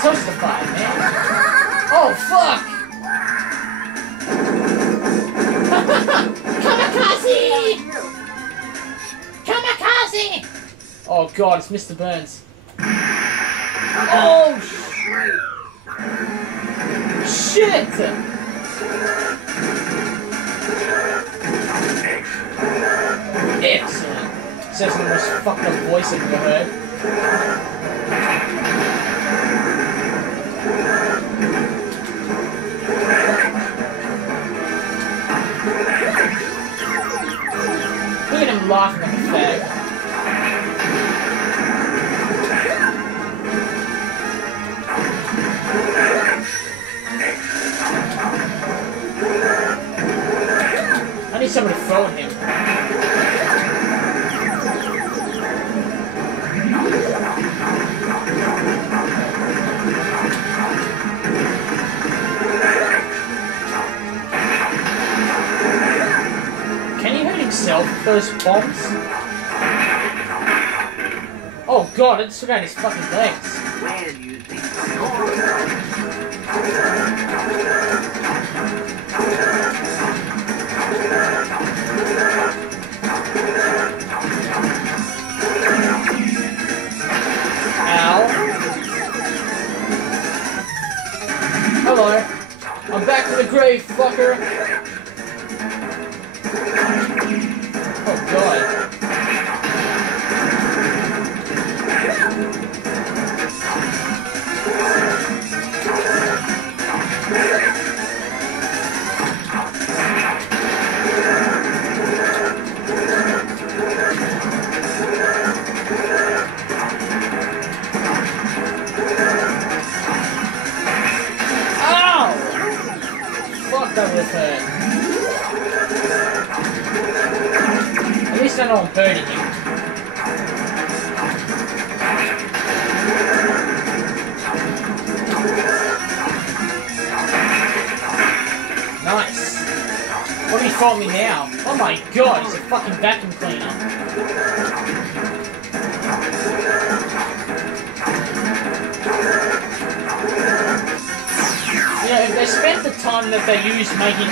Toastified, man. Oh, fuck! Kamikaze! Kamikaze! Oh god, it's Mr. Burns. Oh, shit! Excellent. Says the most fucked up voice I've ever heard. Look at him laughing like a fag. I need someone to throw at him. Can he hurt himself with those bombs? Oh god, I just took out his fucking legs. Where do you think you're going? Ow. Hello. I'm back to the grave, fucker. Oh god. That would have hurt. At least I know I'm hurting him. Nice. What do you fault me now? Oh my god, he's a fucking vacuum cleaner. If they spent the time that they used making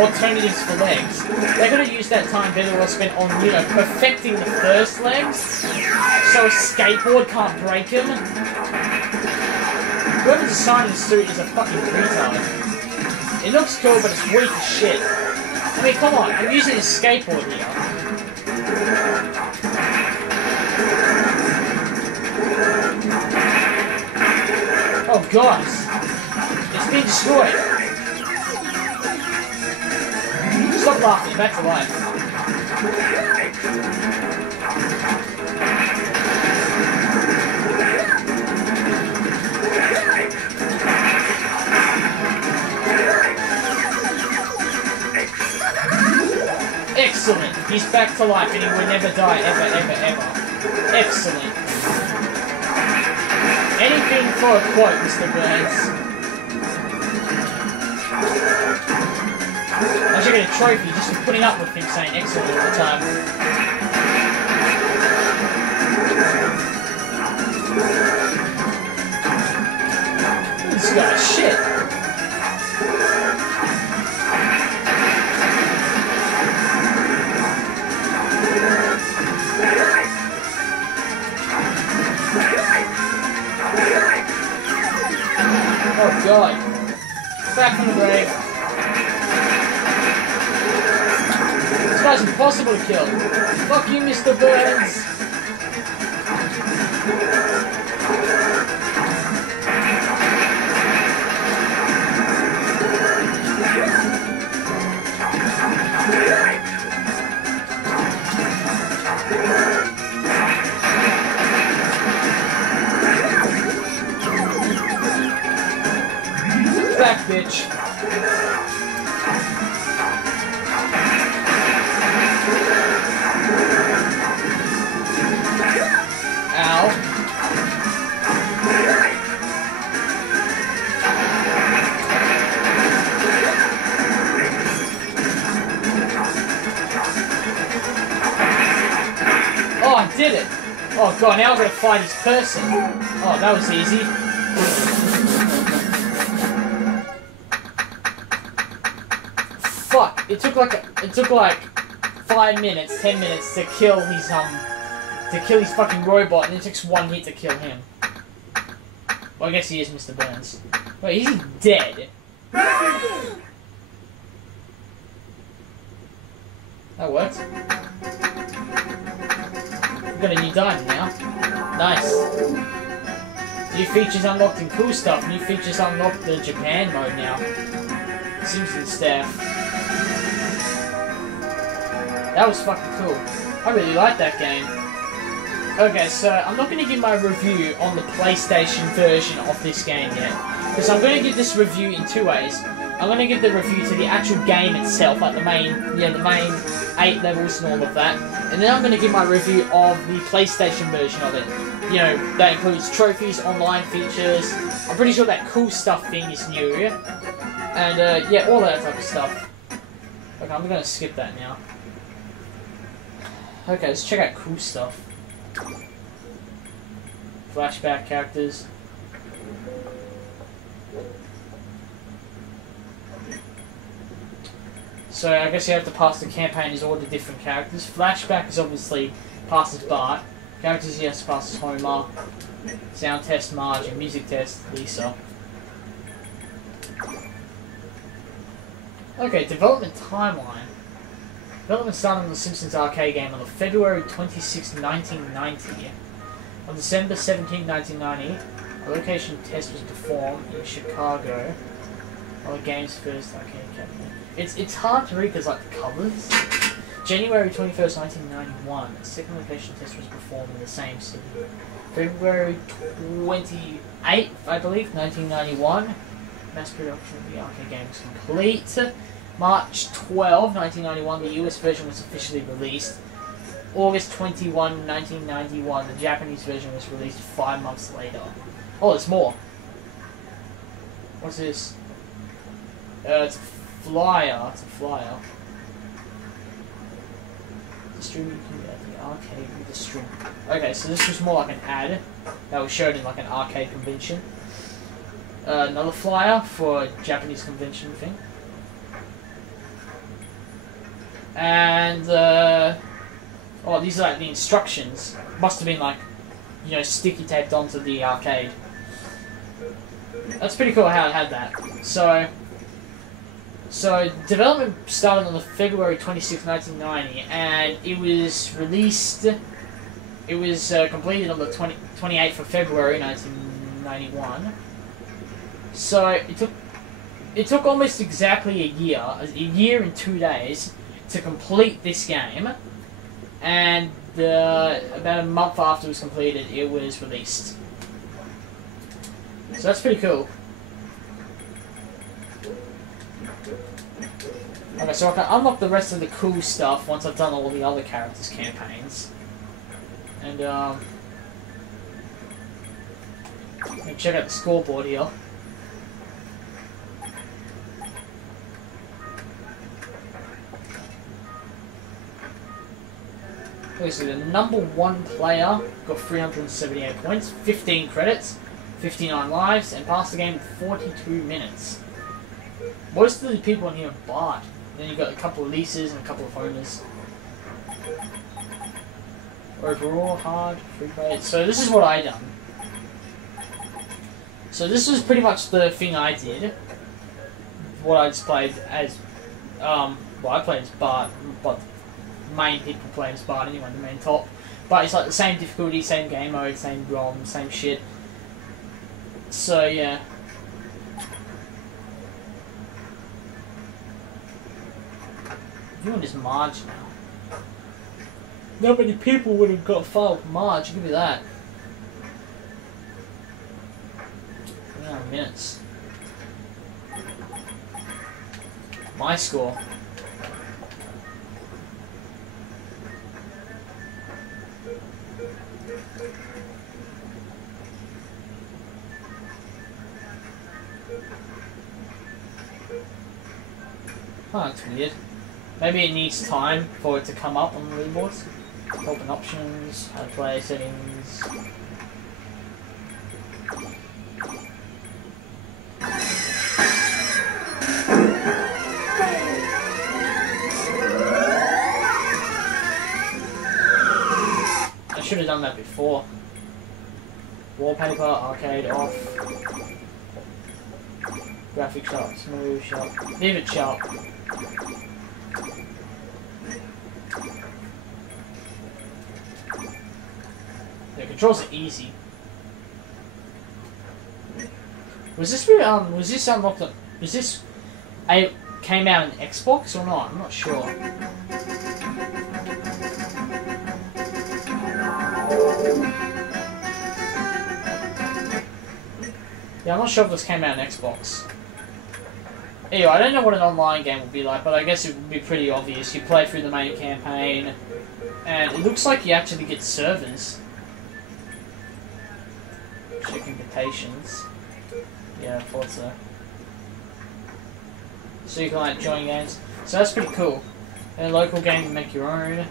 alternatives for legs, they could have used that time better well spent on, you know, perfecting the first legs, so a skateboard can't break them. Whoever designed the suit is a fucking retard. It looks cool, but it's weak as shit. I mean, come on, I'm using a skateboard here. Oh, guys. It's being destroyed. Stop laughing, back to life. Excellent. He's back to life and he will never die ever, ever, ever. Excellent. Anything for a quote, Mr. Burns. I should get a trophy just for putting up with him saying excellent all the time. This guy's shit. Oh god. Back from the grave. This guy's impossible to kill. Fuck you, Mr. Burns. Back, bitch. Ow. Oh, I did it. Oh god, God, now I'm gonna fight this person. Oh, that was easy. Fuck! It took like 5 minutes, 10 minutes to kill his fucking robot, and it takes 1 hit to kill him. Well, I guess he is Mr. Burns. Wait, he's dead. That worked. We've got a new diamond now. Nice. New features unlocked and cool stuff. New features unlocked the Japan mode now. Simpsons staff. That was fucking cool. I really like that game. Okay, so I'm not going to give my review on the PlayStation version of this game yet. Because I'm going to give this review in 2 ways. I'm going to give the review to the actual game itself, like the main 8 levels and all of that. And then I'm going to give my review of the PlayStation version of it. You know, that includes trophies, online features. I'm pretty sure that cool stuff thing is new. And, yeah, all that type of stuff. Okay, I'm going to skip that now. Okay, let's check out cool stuff. Flashback characters. So I guess you have to pass the campaign as all the different characters. Flashback is obviously pass as Bart. Characters you have to pass as Homer. Sound test Marge and music test Lisa. Okay, development timeline. Development started on the Simpsons Arcade Game on February 26, 1990. On December 17, 1990, a location test was performed in Chicago on the game's first arcade cabinet. It's hard to read because like the covers. January 21st, 1991, a second location test was performed in the same city. February 28th, I believe, 1991, mass production of the arcade game was complete. March 12, 1991, the US version was officially released. August 21, 1991, the Japanese version was released 5 months later. Oh, there's more. What's this? It's a flyer. It's a flyer. Distributed at the arcade with the stream. Okay, so this was more like an ad that was showed in like an arcade convention. Another flyer for a Japanese convention thing. And, oh, these are like the instructions. Must have been like, you know, sticky taped onto the arcade. That's pretty cool how it had that. So development started on the February 26, 1990, and it was released. It was completed on the 28th of February 1991. So it took almost exactly a year and 2 days to complete this game, and about a month after it was completed, it was released. So that's pretty cool. Okay, so I can unlock the rest of the cool stuff once I've done all the other characters' campaigns. And, let me check out the scoreboard here. Okay, so the number 1 player got 378 points, 15 credits, 59 lives, and passed the game in 42 minutes. Most of the people in here are Bart. Then you got a couple of Lisas and a couple of Homers. Overall, hard, free play. So this is what I done. So this was pretty much the thing I did. What I just played as, well, I played as Bart, but main people play as Bart anyway, the main top. But it's like the same difficulty, same game mode, same ROM, same shit. So yeah. You want this Marge now. Not many people would have got far with Marge, give me that. 29 minutes. My score. Oh, that's weird. Maybe it needs time for it to come up on the leaderboards. Open options, how to play settings. I should have done that before. Wallpaper, arcade off. Graphic sharp, smooth, sharp. Leave it sharp. The controls are easy. Was this unlocked? Was this came out in Xbox or not? I'm not sure. Yeah, I'm not sure if this came out in Xbox. Anyway, I don't know what an online game would be like, but I guess it would be pretty obvious. You play through the main campaign, and it looks like you actually get servers. Check invitations. Yeah, I thought so. So you can like join games. So that's pretty cool. And a local game, you make your own.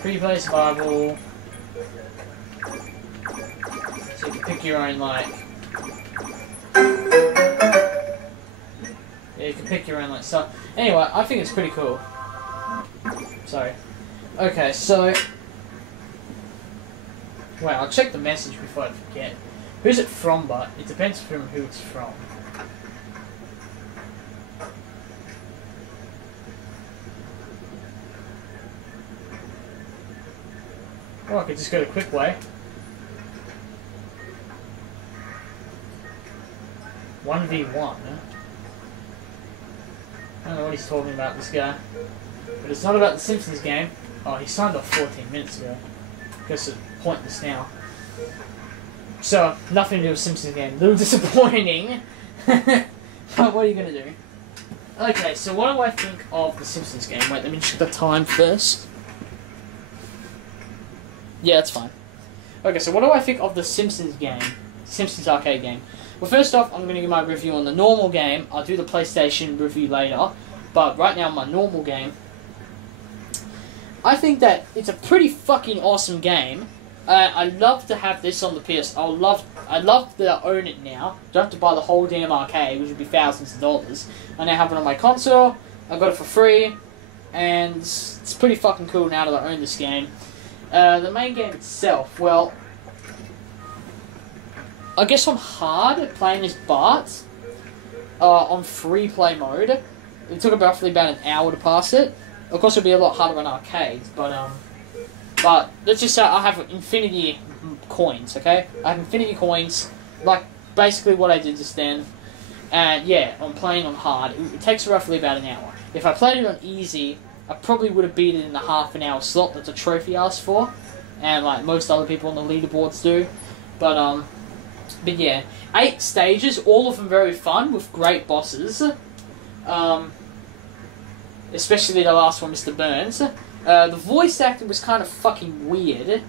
Pre-play survival. So you can pick your own like. Yeah, you can pick your own like stuff. Anyway, I think it's pretty cool. Sorry. Okay, so. Wait, I'll check the message before I forget. Who's it from, but it depends from who it's from. Oh, I could just go the quick way. 1v1, huh? I don't know what he's talking about, this guy. But it's not about the Simpsons game. Oh, he signed off 14 minutes ago. Guess it's pointless now. So, nothing to do with Simpsons game. A little disappointing. But what are you going to do? Okay, so what do I think of the Simpsons game? Wait, let me check the time first. Yeah, that's fine. Okay, so what do I think of the Simpsons game? Simpsons Arcade Game. Well, first off, I'm going to give my review on the normal game. I'll do the PlayStation review later. But right now, my normal game, I think that it's a pretty fucking awesome game. I'd love to have this on the PS. I'd love to own it now. Don't have to buy the whole damn arcade, which would be thousands of dollars. I now have it on my console. I got it for free, and it's pretty fucking cool now that I own this game. The main game itself, well, I guess on hard, playing as Bart, on free play mode, it took roughly about an hour to pass it. Of course, it'll be a lot harder on arcades, but let's just say I have infinity coins, okay? I have infinity coins, like basically what I did just then. And yeah, I'm playing on hard. It takes roughly about an hour. If I played it on easy, I probably would have beat it in the half an hour slot that the trophy asks for, and like most other people on the leaderboards do. But yeah, 8 stages, all of them very fun with great bosses. Especially the last one, Mr. Burns. The voice acting was kind of fucking weird.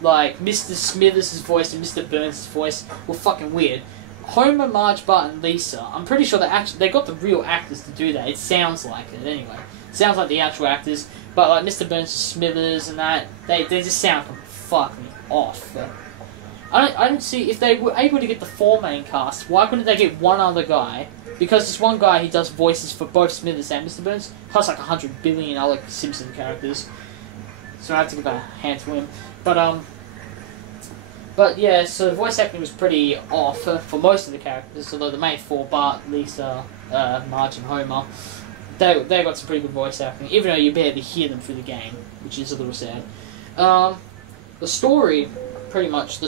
Like, Mr. Smithers' voice and Mr. Burns' voice were fucking weird. Homer, Marge, Bart, and Lisa, I'm pretty sure they got the real actors to do that. It sounds like it, anyway. It sounds like the actual actors. But, like, Mr. Burns, Smithers, and that, they just sound fucking off. I don't see, if they were able to get the 4 main cast, why couldn't they get one other guy? Because this one guy, he does voices for both Smithers and Mr. Burns, plus like 100 billion other Simpson characters. So I have to give a hand to him. But yeah, so the voice acting was pretty off for most of the characters, although the main 4, Bart, Lisa, Marge and Homer, they got some pretty good voice acting, even though you barely hear them through the game, which is a little sad. The story, pretty much,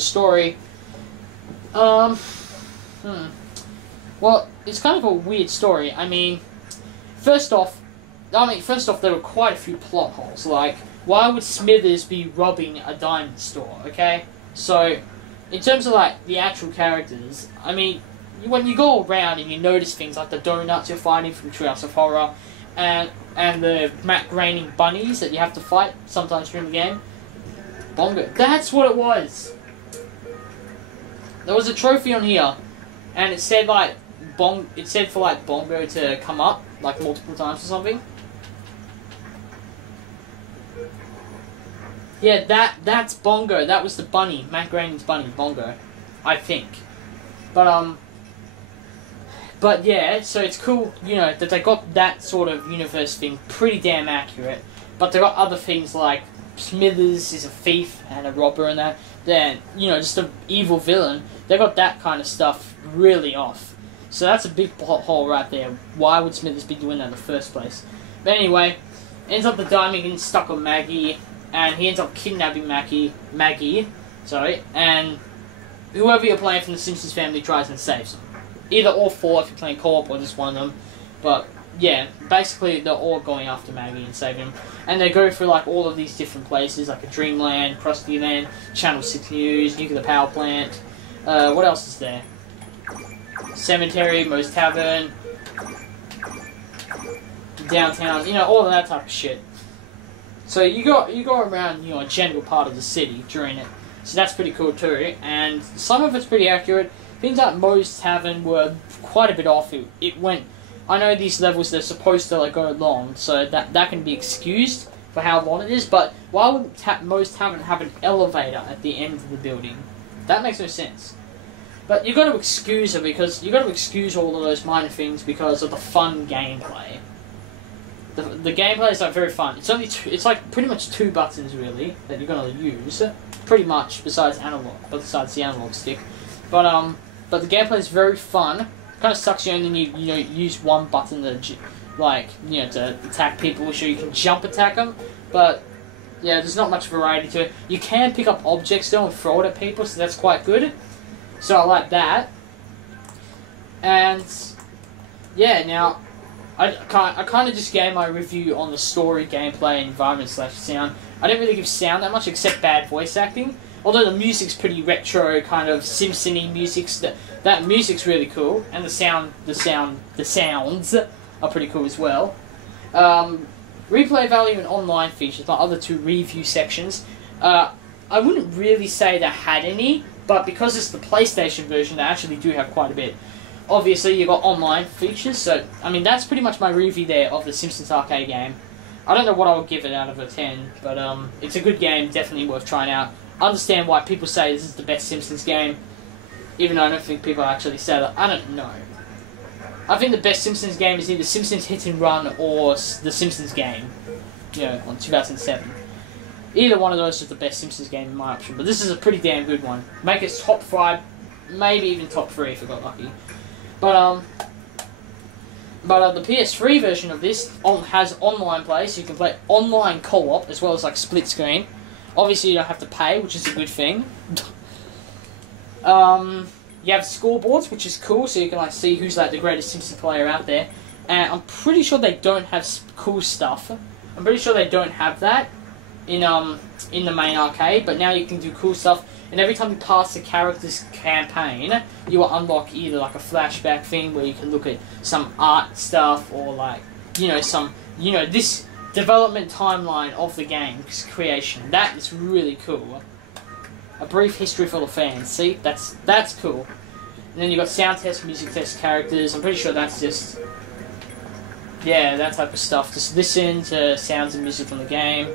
well, it's kind of a weird story. I mean, first off, there were quite a few plot holes. Like, why would Smithers be robbing a diamond store, okay? So, in terms of, like, the actual characters, I mean, when you go around and you notice things like the donuts you're fighting from Treehouse of Horror, and the Matt Groening bunnies that you have to fight sometimes during the game, Bongo. That's what it was! There was a trophy on here, and it said, like, it said for like Bongo to come up like multiple times or something. Yeah, that's Bongo. That was the bunny, Matt Groening's bunny, Bongo, I think. But yeah, so it's cool, you know, that they got that sort of universe thing pretty damn accurate. But they got other things like Smithers is a thief and a robber and that. Then, you know, just an evil villain. They got that kind of stuff really off. So that's a big plot hole right there. Why would Smithers be doing that in the first place? But anyway, ends up the diamond getting stuck on Maggie, and he ends up kidnapping Maggie, and whoever you're playing from the Simpsons family tries and saves him. Either all four if you're playing co-op or just one of them. But yeah, basically they're all going after Maggie and saving him. And they go through like all of these different places, like a Dreamland, Krusty Land, Channel 6 News, Nuclear Power Plant. What else is there? Cemetery, Moe's Tavern, downtown, you know, all of that type of shit. So you go around, you know, a general part of the city during it. So that's pretty cool too. And some of it's pretty accurate. Things like Moe's Tavern were quite a bit off. It went. I know these levels they're supposed to like go long, so that can be excused for how long it is. But why would Moe's Tavern have an elevator at the end of the building? That makes no sense. But you got to excuse it because you got to excuse all of those minor things because of the fun gameplay. The gameplay is like very fun. It's like pretty much two buttons really that you're gonna use, pretty much besides the analog stick. But the gameplay is very fun. Kind of sucks you only need use one button to to attack people, so you can jump attack them. But yeah, there's not much variety to it. You can pick up objects though and throw it at people, so that's quite good. So I like that. And yeah, now I kind of just gave my review on the story, gameplay, environment / sound. I didn't really give sound that much except bad voice acting. Although the music's pretty retro, kind of Simpson-y music. That music's really cool, and the sounds are pretty cool as well. Replay value and online features, my other two review sections. I wouldn't really say they had any, but because it's the PlayStation version, they actually do have quite a bit. Obviously, you got online features, so I mean that's pretty much my review there of the Simpsons Arcade Game. I don't know what I would give it out of a 10, but it's a good game, definitely worth trying out. I understand why people say this is the best Simpsons game, even though I don't think people actually say that. I don't know. I think the best Simpsons game is either Simpsons Hit and Run or the Simpsons game, you know, on 2007. Either one of those is the best Simpsons game in my option, but this is a pretty damn good one. Make it top 5, maybe even top 3 if I got lucky. But the PS3 version of this has online play, so you can play online co-op as well as like split screen. Obviously, you don't have to pay, which is a good thing. You have scoreboards, which is cool, so you can like see who's like the greatest Simpsons player out there. And I'm pretty sure they don't have cool stuff. I'm pretty sure they don't have that in the main arcade, but now you can do cool stuff. And every time you pass the character's campaign, you will unlock either like a flashback thing where you can look at some art stuff or like this development timeline of the game's creation. That is really cool. A brief history for the fans. See, that's cool. And then you got sound test, music test, characters. I'm pretty sure that's just that type of stuff. Just listen to sounds and music from the game.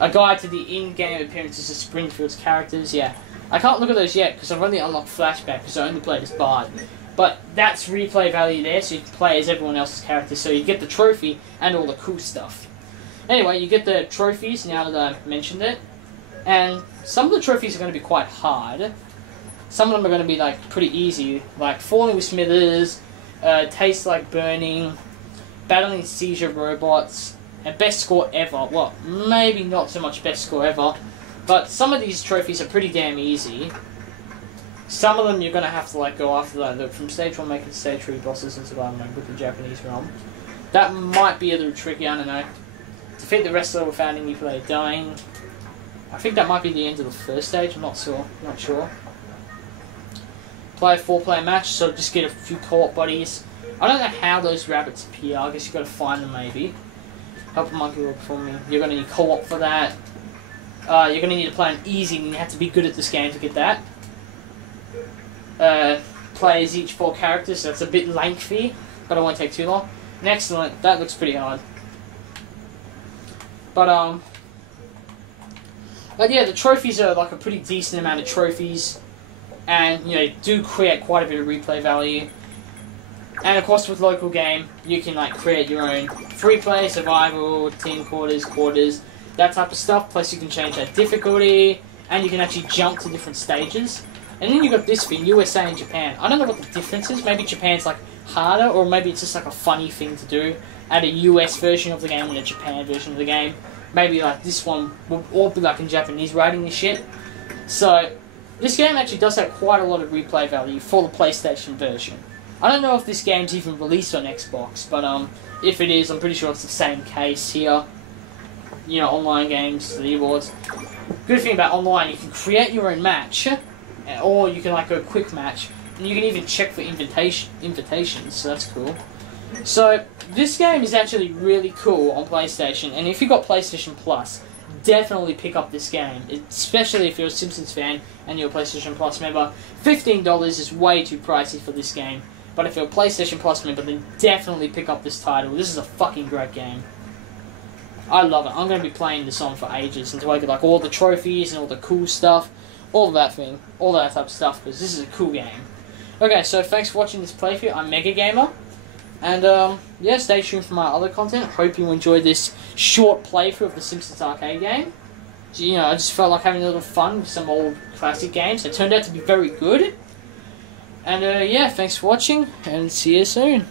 A guide to the in-game appearances of Springfield's characters. Yeah, I can't look at those yet because I've only unlocked flashback because I only played as Bard. But that's replay value there, so you can play as everyone else's characters. So you get the trophy and all the cool stuff. Anyway, you get the trophies now that I've mentioned it. And some of the trophies are going to be quite hard. Some of them are going to be like pretty easy, like Falling with Smithers, Tastes Like Burning, Battling Seizure Robots, and Best Score Ever. Well, maybe not so much Best Score Ever, but some of these trophies are pretty damn easy. Some of them you're going to have to like go after that. Look, from stage 1 making stage 3 bosses and survival mode with the Japanese realm. That might be a little tricky, I don't know. Defeat the wrestler without any player dying. I think that might be the end of the first stage, I'm not sure. Play a 4-player match, so just get a few co-op buddies. I don't know how those rabbits appear, I guess you've got to find them maybe. Help a monkey work for me. You're going to need co-op for that. You're going to need to play on easy, and you have to be good at this game to get that. Players each 4 characters, so that's a bit lengthy, but it won't take too long. And excellent, that looks pretty hard. But But yeah, the trophies are like a pretty decent amount of trophies, and you know, do create quite a bit of replay value. And of course, with local game, you can like create your own free play, survival, team quarters, that type of stuff. Plus, you can change that difficulty, and you can actually jump to different stages. And then you got this for USA and Japan. I don't know what the difference is. Maybe Japan's like harder, or maybe it's just like a funny thing to do. Add a US version of the game and a Japan version of the game. Maybe like this one will all be like in Japanese writing and shit. So this game actually does have quite a lot of replay value for the PlayStation version. I don't know if this game's even released on Xbox, but if it is, I'm pretty sure it's the same case here. You know, online games, the awards. Good thing about online, you can create your own match, or you can like go quick match, and you can even check for invitations, so that's cool. So this game is actually really cool on PlayStation, and if you got PlayStation Plus, definitely pick up this game, especially if you're a Simpsons fan and you're a PlayStation Plus member. $15 is way too pricey for this game, but if you're a PlayStation Plus member, then definitely pick up this title. This is a fucking great game. I love it. I'm going to be playing this on for ages until I get like all the trophies and all the cool stuff, all that type of stuff, because this is a cool game. Okay, so thanks for watching this playthrough. I'm MegaGamer. And, yeah, stay tuned for my other content. Hope you enjoyed this short playthrough of the Simpsons Arcade Game. So, you know, I just felt like having a little fun with some old classic games. It turned out to be very good. And, yeah, thanks for watching, and see you soon.